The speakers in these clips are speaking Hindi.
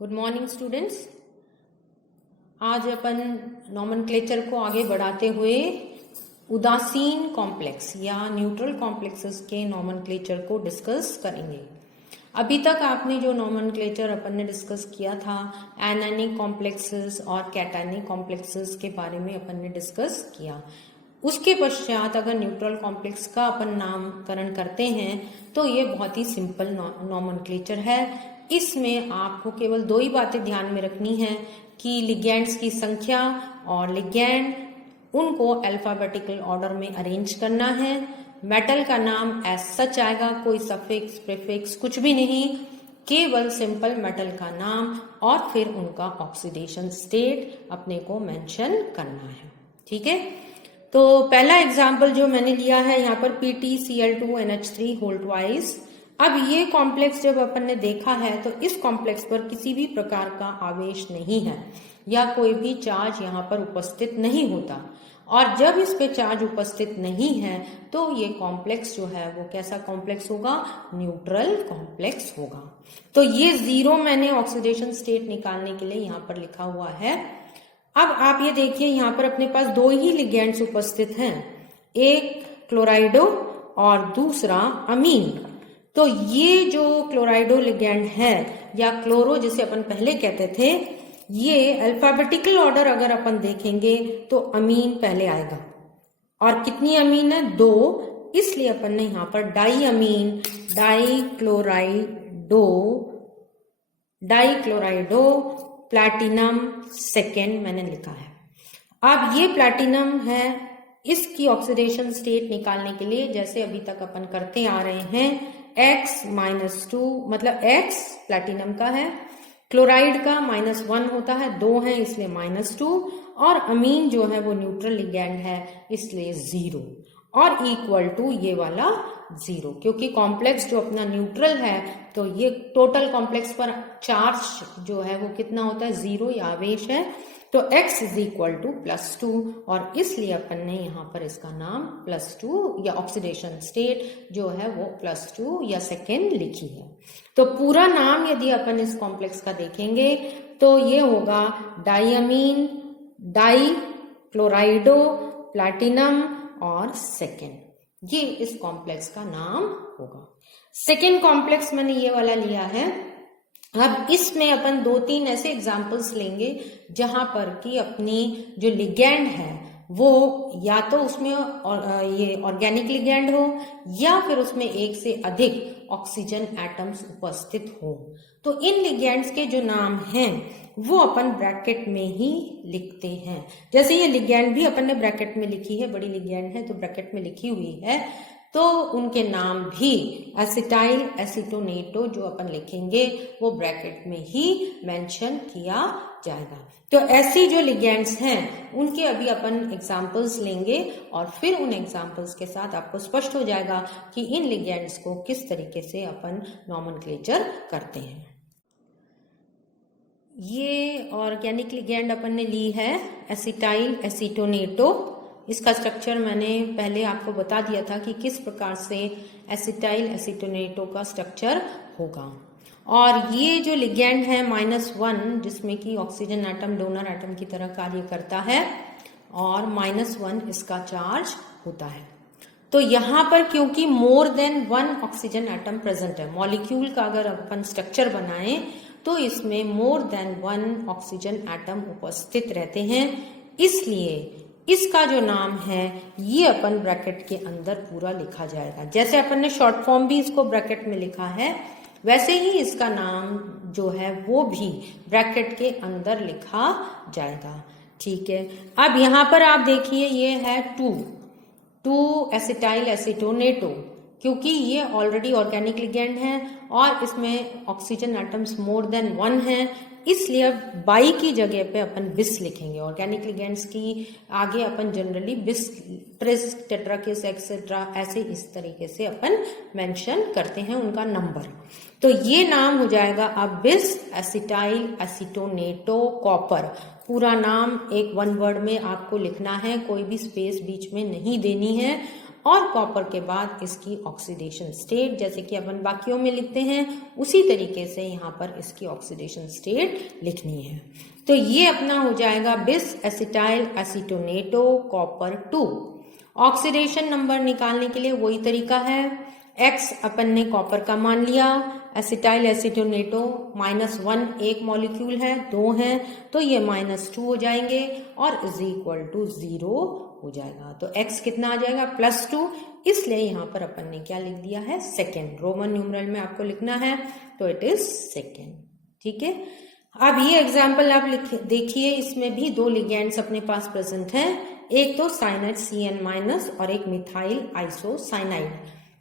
Good morning students. आज अपन नॉमेनक्लेचर को आगे बढ़ाते हुए उदासीन कॉम्प्लेक्स या न्यूट्रल कॉम्प्लेक्सेस के नॉमेनक्लेचर को डिस्कस करेंगे। अभी तक आपने जो नॉमेनक्लेचर अपन ने डिस्कस किया था एनायनिक कॉम्प्लेक्सेस और कैटायनिक कॉम्प्लेक्सेस के बारे में अपन ने डिस्कस किया। उसके पश्चात अगर न्यूट्रल कॉम्प्लेक्स का अपन नामकरण करते हैं तो ये बहुत ही सिंपल नॉमेनक्लेचर है। इसमें आपको केवल दो ही बातें ध्यान में रखनी है कि लिगेंड्स की संख्या और लिगेंड उनको अल्फाबेटिकल ऑर्डर में अरेंज करना है। मेटल का नाम एज सच आएगा, कोई सफिक्स प्रीफिक्स कुछ भी नहीं, केवल सिंपल मेटल का नाम और फिर उनका ऑक्सीडेशन स्टेट अपने को मेंशन करना है। ठीक है, तो पहला एग्जाम्पल जो मैंने लिया है यहाँ पर PtCl2NH3 होल ट्वाइस। अब ये कॉम्प्लेक्स जब अपन ने देखा है तो इस कॉम्प्लेक्स पर किसी भी प्रकार का आवेश नहीं है या कोई भी चार्ज यहाँ पर उपस्थित नहीं होता, और जब इस पे चार्ज उपस्थित नहीं है तो ये कॉम्प्लेक्स जो है वो कैसा कॉम्प्लेक्स होगा, न्यूट्रल कॉम्प्लेक्स होगा। तो ये जीरो मैंने ऑक्सीडेशन स्टेट निकालने के लिए यहाँ पर लिखा हुआ है। अब आप ये देखिए यहाँ पर अपने पास दो ही लिगेंड्स उपस्थित हैं, एक क्लोराइडो और दूसरा अमीन। तो ये जो क्लोराइडो लिगेंड है या क्लोरो जिसे अपन पहले कहते थे, ये अल्फाबेटिकल ऑर्डर अगर अपन देखेंगे तो अमीन पहले आएगा। और कितनी अमीन है? दो, इसलिए अपन ने यहाँ पर डाई अमीन डाइक्लोराइडो प्लैटिनम सेकेंड मैंने लिखा है। अब ये प्लैटिनम है, इसकी ऑक्सीडेशन स्टेट निकालने के लिए जैसे अभी तक अपन करते आ रहे हैं X-2, मतलब X प्लैटिनम का है, क्लोराइड का -1 होता है, 2 है इसलिए -2, और अमीन जो है वो न्यूट्रल लिगेंड है इसलिए 0, और इक्वल टू ये वाला 0, क्योंकि कॉम्प्लेक्स जो अपना न्यूट्रल है तो ये टोटल कॉम्प्लेक्स पर चार्ज जो है वो कितना होता है, 0 या आवेश है। तो X इज इक्वल टू +2, और इसलिए अपन ने यहाँ पर इसका नाम +2 या ऑक्सीडेशन स्टेट जो है वो +2 या सेकेंड लिखी है। तो पूरा नाम यदि अपन इस कॉम्प्लेक्स का देखेंगे तो ये होगा डाइअमीन डाइक्लोराइडो प्लैटिनम और सेकेंड, ये इस कॉम्प्लेक्स का नाम होगा। सेकेंड कॉम्प्लेक्स मैंने ये वाला लिया है। अब इसमें अपन 2-3 ऐसे एग्जाम्पल्स लेंगे जहां पर कि अपनी जो लिगेंड है वो या तो उसमें ये ऑर्गेनिक लिगेंड हो या फिर उसमें एक से अधिक ऑक्सीजन एटम्स उपस्थित हो। तो इन लिगेंड्स के जो नाम हैं वो अपन ब्रैकेट में ही लिखते हैं। जैसे ये लिगेंड भी अपन ने ब्रैकेट में लिखी है, बड़ी लिगेंड है तो ब्रैकेट में लिखी हुई है, तो उनके नाम भी एसिटाइल एसीटोनेटो जो अपन लिखेंगे वो ब्रैकेट में ही मेंशन किया जाएगा। तो ऐसी जो लिगेंड्स हैं उनके अभी अपन एग्जाम्पल्स लेंगे और फिर उन एग्जाम्पल्स के साथ आपको स्पष्ट हो जाएगा कि इन लिगेंड्स को किस तरीके से अपन नॉमेनक्लेचर करते हैं। ये ऑर्गेनिक लिगेंड अपन ने ली है एसिटाइल एसीटोनेटो। इसका स्ट्रक्चर मैंने पहले आपको बता दिया था कि किस प्रकार से एसिटाइल एसीटोनेटो का स्ट्रक्चर होगा। और ये जो लिगेंड है -1 जिसमें कि ऑक्सीजन एटम डोनर एटम की तरह कार्य करता है और -1 इसका चार्ज होता है। तो यहाँ पर क्योंकि more than 1 oxygen atom present है, मॉलिक्यूल का अगर अपन स्ट्रक्चर बनाएं तो इसमें मोर देन 1 ऑक्सीजन एटम उपस्थित रहते हैं, इसलिए इसका जो नाम है ये अपन ब्रैकेट के अंदर पूरा लिखा जाएगा। जैसे अपन ने शॉर्ट फॉर्म भी इसको ब्रैकेट में लिखा है वैसे ही इसका नाम जो है वो भी ब्रैकेट के अंदर लिखा जाएगा। ठीक है, अब यहाँ पर आप देखिए ये है 2 एसिटाइल एसीटोनेटो, क्योंकि ये ऑलरेडी ऑर्गेनिक लिगेंड है और इसमें ऑक्सीजन एटम्स मोर देन 1 है, इसलिए अब बाई की जगह पे अपन बिस लिखेंगे। ऑर्गेनिक लिगेंड्स की आगे अपन जनरली बिस, प्रिस, टेट्राकिस एक्सेट्रा ऐसे इस तरीके से अपन मेंशन करते हैं उनका नंबर। तो ये नाम हो जाएगा अब बिस एसिटाइल एसीटोनेटो कॉपर। पूरा नाम एक 1 वर्ड में आपको लिखना है, कोई भी स्पेस बीच में नहीं देनी है, और कॉपर के बाद इसकी ऑक्सीडेशन स्टेट, जैसे कि अपन बाकियों में लिखते हैं उसी तरीके से यहाँ पर इसकी ऑक्सीडेशन स्टेट लिखनी है। तो ये अपना हो जाएगा बिस एसिटाइल एसीटोनेटो कॉपर 2। ऑक्सीडेशन नंबर निकालने के लिए वही तरीका है, X अपन ने कॉपर का मान लिया, एसिटाइल एसीटोनेटो -1 एक मॉलिक्यूल है, 2 है, तो ये -2 हो जाएंगे और इज इक्वल टू 0 हो जाएगा। तो X कितना आ जाएगा +2, इसलिए यहाँ पर अपन ने क्या लिख दिया है सेकेंड, रोमन न्यूमरल में आपको लिखना है तो इट इज सेकेंड। ठीक है, अब ये एग्जाम्पल आप देखिए, इसमें भी 2 लिगेंड्स अपने पास प्रेजेंट हैं, एक तो साइनाइड CN- और एक मिथाइल आइसोसाइनाइड।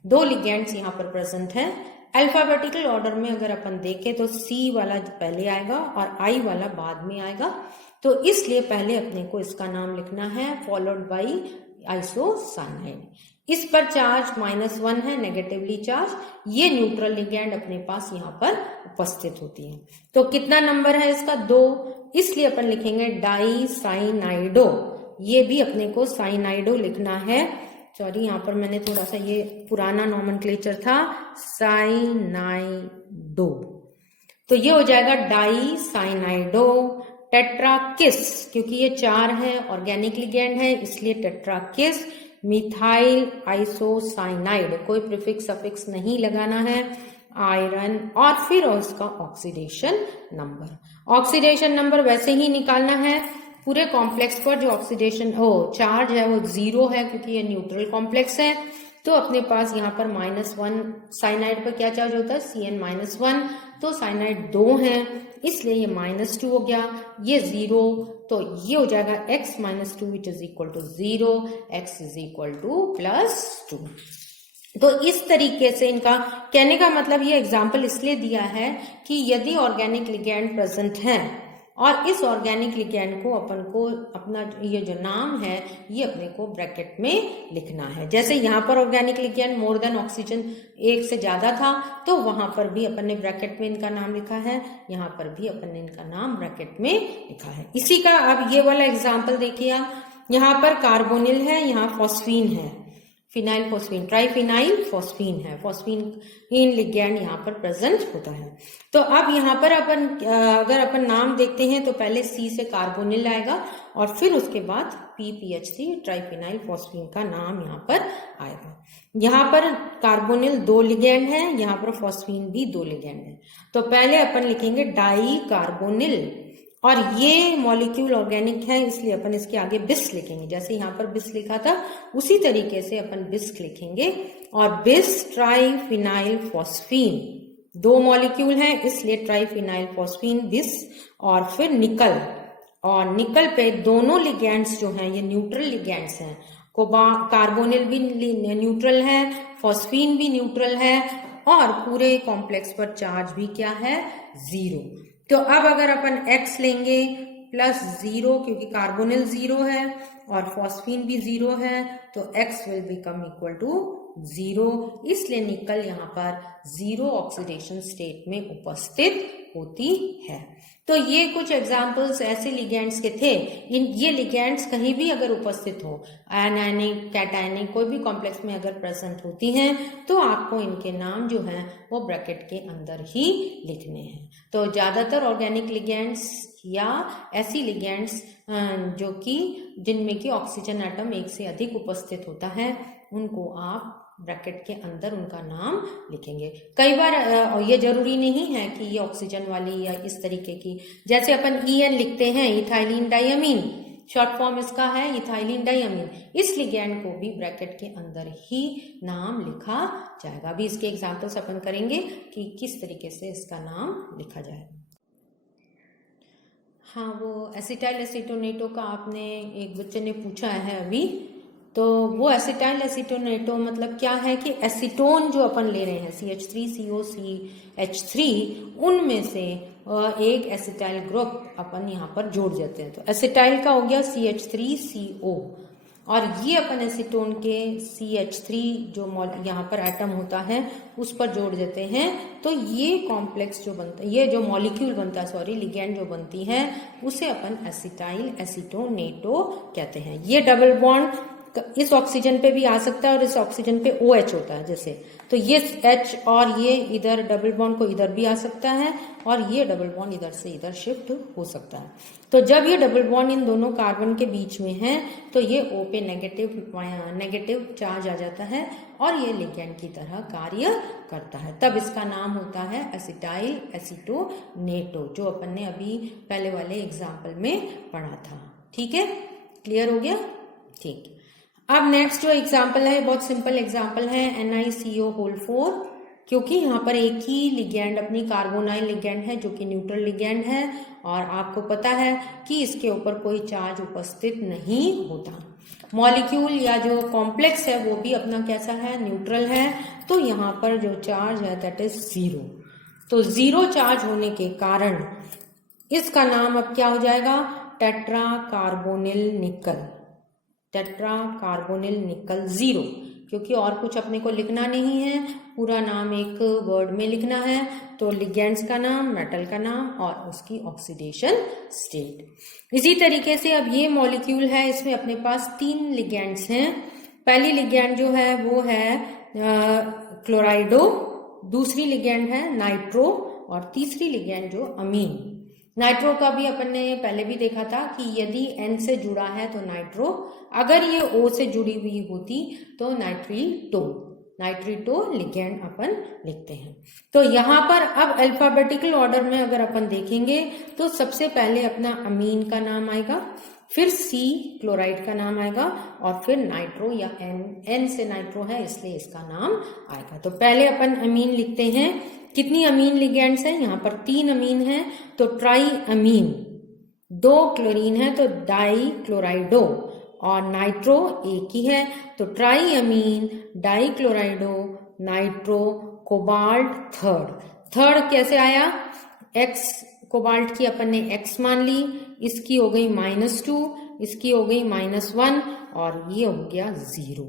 2 लिगेंड्स यहाँ पर प्रेजेंट हैं। अल्फाबेटिकल ऑर्डर में अगर अपन देखें तो C वाला पहले आएगा और I वाला बाद में आएगा, तो इसलिए पहले अपने को इसका नाम लिखना है फॉलोड बाई आइसोसाइनाइड। इस पर चार्ज -1 है, नेगेटिवली चार्ज, ये न्यूट्रल लिगेंड अपने पास यहाँ पर उपस्थित होती है। तो कितना नंबर है इसका 2, इसलिए अपन लिखेंगे डाइसाइनाइडो, ये भी अपने को साइनाइडो लिखना है। सॉरी, यहाँ पर मैंने थोड़ा सा ये पुराना नॉमेनक्लेचर था, साइनाइडो, तो ये हो जाएगा डाइसाइनाइडो। टेट्राकिस, क्योंकि ये 4 है, ऑर्गेनिक लिगेंड है, इसलिए टेट्राकिस मिथाइल आइसोसाइनाइड, कोई प्रीफिक्स सफिक्स नहीं लगाना है, आयरन, और फिर उसका ऑक्सीडेशन नंबर। ऑक्सीडेशन नंबर वैसे ही निकालना है, पूरे कॉम्प्लेक्स पर जो ऑक्सीडेशन चार्ज है वो 0 है, क्योंकि ये न्यूट्रल कॉम्प्लेक्स है। तो अपने पास यहाँ पर -1 साइनाइड पर क्या चार्ज होता है CN-1, तो साइनाइड 2 है, इसलिए ये -2 हो गया, ये 0, तो ये हो जाएगा X -2 which is equal to 0, X is equal to +2। तो इस तरीके से इनका कहने का मतलब, ये एग्जाम्पल इसलिए दिया है कि यदि ऑर्गेनिक लिगेंड प्रेजेंट है और इस ऑर्गेनिक लिगेंड को अपन को अपना ये जो नाम है ये अपने को ब्रैकेट में लिखना है। जैसे यहाँ पर organic ligand more than oxygen 1 से ज्यादा था, तो वहां पर भी अपन ने ब्रैकेट में इनका नाम लिखा है, यहाँ पर भी अपन ने इनका नाम ब्रैकेट में लिखा है। इसी का अब ये वाला एग्जाम्पल देखिए आप, यहाँ पर कार्बोनिल है, यहाँ फॉस्फीन है, फिनाइल फॉस्फीन, ट्राइफिनाइल फॉस्फीन है, फॉस्फीन इन लिगेंड यहाँ पर प्रेजेंट होता है। तो अब यहाँ पर अपन अगर अपन नाम देखते हैं तो पहले C से कार्बोनिल आएगा और फिर उसके बाद PPH3 ट्राइफिनाइल फॉस्फीन का नाम यहाँ पर आएगा। यहाँ पर कार्बोनिल 2 लिगेंड है, यहाँ पर फॉस्फीन भी 2 लिगेंड है, तो पहले अपन लिखेंगे डाई कार्बोनिल, और ये मॉलिक्यूल ऑर्गेनिक है इसलिए अपन इसके आगे बिस लिखेंगे, जैसे यहाँ पर बिस लिखा था उसी तरीके से अपन बिस लिखेंगे। और बिस ट्राइफिनाइल फॉस्फीन 2 मॉलिक्यूल हैं, इसलिए ट्राइफिनाइल फॉस्फीन बिस, और फिर निकल, और निकल पे दोनों लिगेंड्स जो हैं ये न्यूट्रल लिगेंड्स हैं, कार्बोनिल भी न्यूट्रल है, फॉस्फीन भी न्यूट्रल है, और पूरे कॉम्प्लेक्स पर चार्ज भी क्या है 0। तो अब अगर अपन X लेंगे +0, क्योंकि कार्बोनिल 0 है और फॉस्फीन भी 0 है, तो X will become equal to 0, इसलिए निकल यहाँ पर 0 ऑक्सीडेशन स्टेट में उपस्थित होती है। तो ये कुछ एग्जाम्पल्स ऐसे लिगेंड्स के थे। ये लिगेंड्स कहीं भी अगर उपस्थित हो, आयनाइनिक, कैटायनिक, कोई भी कॉम्प्लेक्स में अगर प्रेजेंट होती हैं, तो आपको इनके नाम जो हैं वो ब्रैकेट के अंदर ही लिखने हैं। तो ज्यादातर ऑर्गेनिक लिगेंड्स या ऐसी लिगेंड्स जो कि जिनमें कि ऑक्सीजन एटम 1 से अधिक उपस्थित होता है, उनको आप ब्रैकेट के अंदर उनका नाम लिखेंगे। कई बार ये जरूरी नहीं है कि ये ऑक्सीजन वाली या इस तरीके की, जैसे अपन EN लिखते हैं, इथाइलिन डायमीन, शॉर्ट फॉर्म इसका है इथाइलिन डायमीन, इस लिगेंड को भी ब्रैकेट के अंदर ही नाम लिखा जाएगा। अभी इसके एग्जाम्पल्स अपन करेंगे कि किस तरीके से इसका नाम लिखा जाए। हाँ, वो एसिटाइल एसीटोनेटो का आपने एक बच्चे ने पूछा है अभी, तो वो एसिटाइल एसीटोनेटो मतलब क्या है कि एसीटोन जो अपन ले रहे हैं CH3COCH3, उनमें से एक एसिटाइल ग्रुप अपन यहाँ पर जोड़ देते हैं। तो एसिटाइल का हो गया CH3CO, और ये अपन एसीटोन के CH3 जो यहाँ पर एटम होता है उस पर जोड़ देते हैं, तो ये कॉम्प्लेक्स जो बनता है, ये जो मॉलिक्यूल बनता है, सॉरी लिगेंड जो बनती है, उसे अपन एसिटाइल एसीटोनेटो कहते हैं। ये डबल बॉन्ड इस ऑक्सीजन पे भी आ सकता है और इस ऑक्सीजन पे OH होता है जैसे, तो ये H और ये इधर डबल बॉन्ड को इधर भी आ सकता है और ये डबल बॉन्ड इधर से इधर शिफ्ट हो सकता है। तो जब ये डबल बॉन्ड इन दोनों कार्बन के बीच में है तो ये O पे नेगेटिव चार्ज आ जाता है और ये लिगैंड की तरह कार्य करता है। तब इसका नाम होता है एसिटाइल एसीटोनेटो, जो अपन ने अभी पहले वाले एग्जाम्पल में पढ़ा था। ठीक है, क्लियर हो गया? ठीक। अब नेक्स्ट जो एग्जाम्पल है बहुत सिंपल एग्जाम्पल है NiCO4, क्योंकि यहाँ पर एक ही लिगैंड अपनी कार्बोनाइल लिगैंड है जो कि न्यूट्रल लिगैंड है और आपको पता है कि इसके ऊपर कोई चार्ज उपस्थित नहीं होता। मॉलिक्यूल या जो कॉम्प्लेक्स है वो भी अपना कैसा है, न्यूट्रल है, तो यहाँ पर जो चार्ज है दैट इज 0। तो 0 चार्ज होने के कारण इसका नाम अब क्या हो जाएगा, टेट्रा कार्बोनिल निकल, टेट्रा कार्बोनिल निकल 0, क्योंकि और कुछ अपने को लिखना नहीं है, पूरा नाम एक वर्ड में लिखना है। तो लिगेंड्स का नाम, मेटल का नाम और उसकी ऑक्सीडेशन स्टेट। इसी तरीके से अब ये मॉलिक्यूल है, इसमें अपने पास 3 लिगेंड्स हैं। पहली लिगेंड जो है वो है क्लोराइडो, दूसरी लिगेंड है नाइट्रो और तीसरी लिगेंड जो अमीन। नाइट्रो का भी अपन ने पहले भी देखा था कि यदि N से जुड़ा है तो नाइट्रो, अगर ये O से जुड़ी हुई होती तो नाइट्रीटो लिगेंड अपन लिखते हैं। तो यहाँ पर अब अल्फाबेटिकल ऑर्डर में अगर अपन देखेंगे तो सबसे पहले अपना अमीन का नाम आएगा, फिर C क्लोराइड का नाम आएगा और फिर नाइट्रो या N से नाइट्रो है इसलिए इसका नाम आएगा। तो पहले अपन अमीन लिखते हैं। कितनी अमीन लिगेंड्स हैं, यहाँ पर 3 अमीन हैं, तो ट्राई अमीन, 2 क्लोरीन है तो डाई क्लोराइडो और नाइट्रो एक ही है तो ट्राई अमीन डाई क्लोराइडो नाइट्रो कोबाल्ट थर्ड कैसे आया, X कोबाल्ट की अपन ने X मान ली, इसकी हो गई -2, इसकी हो गई -1 और ये हो गया 0।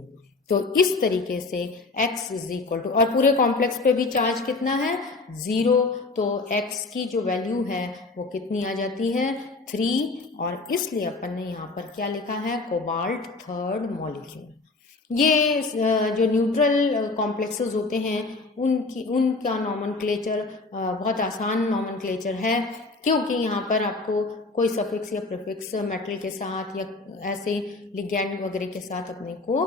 तो इस तरीके से X इज इक्वल टू, और पूरे कॉम्प्लेक्स पे भी चार्ज कितना है 0, तो X की जो वैल्यू है वो कितनी आ जाती है 3 और इसलिए अपन ने यहाँ पर क्या लिखा है कोबाल्ट थर्ड मॉलिक्यूल। ये जो न्यूट्रल कॉम्प्लेक्सेस होते हैं उनका नॉमेनक्लेचर बहुत आसान नॉमेनक्लेचर है, क्योंकि यहाँ पर आपको कोई सफिक्स या प्रीफिक्स मेटल के साथ या ऐसे लिगैंड वगैरह के साथ अपने को,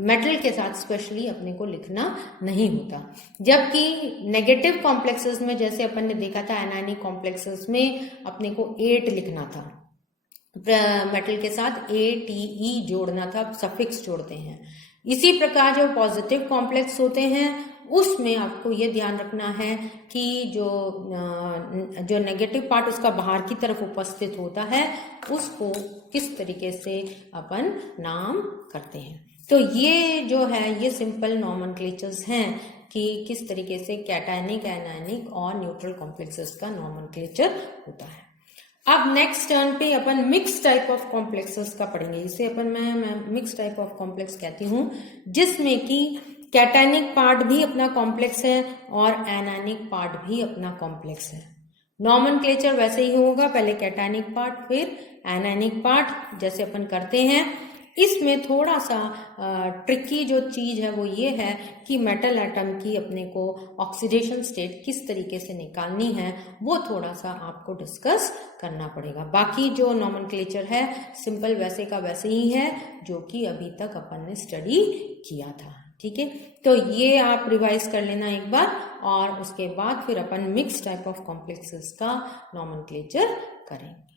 मेटल के साथ स्पेशली अपने को लिखना नहीं होता। जबकि नेगेटिव कॉम्प्लेक्सेस में जैसे अपन ने देखा था एनायनिक कॉम्प्लेक्सेस में अपने को 8 लिखना था, मेटल के साथ ATE जोड़ना था, सफिक्स जोड़ते हैं। इसी प्रकार जो पॉजिटिव कॉम्प्लेक्स होते हैं उसमें आपको ये ध्यान रखना है कि जो नेगेटिव पार्ट उसका बाहर की तरफ उपस्थित होता है उसको किस तरीके से अपन नाम करते हैं। तो ये जो है ये सिंपल नॉमेनक्लेचर्स हैं कि किस तरीके से कैटायनिक, एनायनिक और न्यूट्रल कॉम्प्लेक्सेस का नॉमेनक्लेचर होता है। अब नेक्स्ट टर्न पे अपन मिक्स टाइप ऑफ कॉम्प्लेक्सेस का पढ़ेंगे। इसे अपन मैं मिक्स टाइप ऑफ कॉम्प्लेक्स कहती हूँ, जिसमें कि कैटायनिक पार्ट भी अपना कॉम्प्लेक्स है और एनायनिक पार्ट भी अपना कॉम्प्लेक्स है। नॉमेनक्लेचर वैसे ही होगा, पहले कैटायनिक पार्ट फिर एनायनिक पार्ट जैसे अपन करते हैं। इसमें थोड़ा सा ट्रिकी जो चीज है वो ये है कि मेटल एटम की अपने को ऑक्सीडेशन स्टेट किस तरीके से निकालनी है वो थोड़ा सा आपको डिस्कस करना पड़ेगा। बाकी जो नॉमेनक्लेचर है सिंपल वैसे का वैसे ही है जो कि अभी तक अपन ने स्टडी किया था। ठीक है, तो ये आप रिवाइज कर लेना एक बार और उसके बाद फिर अपन मिक्स टाइप ऑफ कॉम्प्लेक्सेस का नॉमेनक्लेचर करेंगे।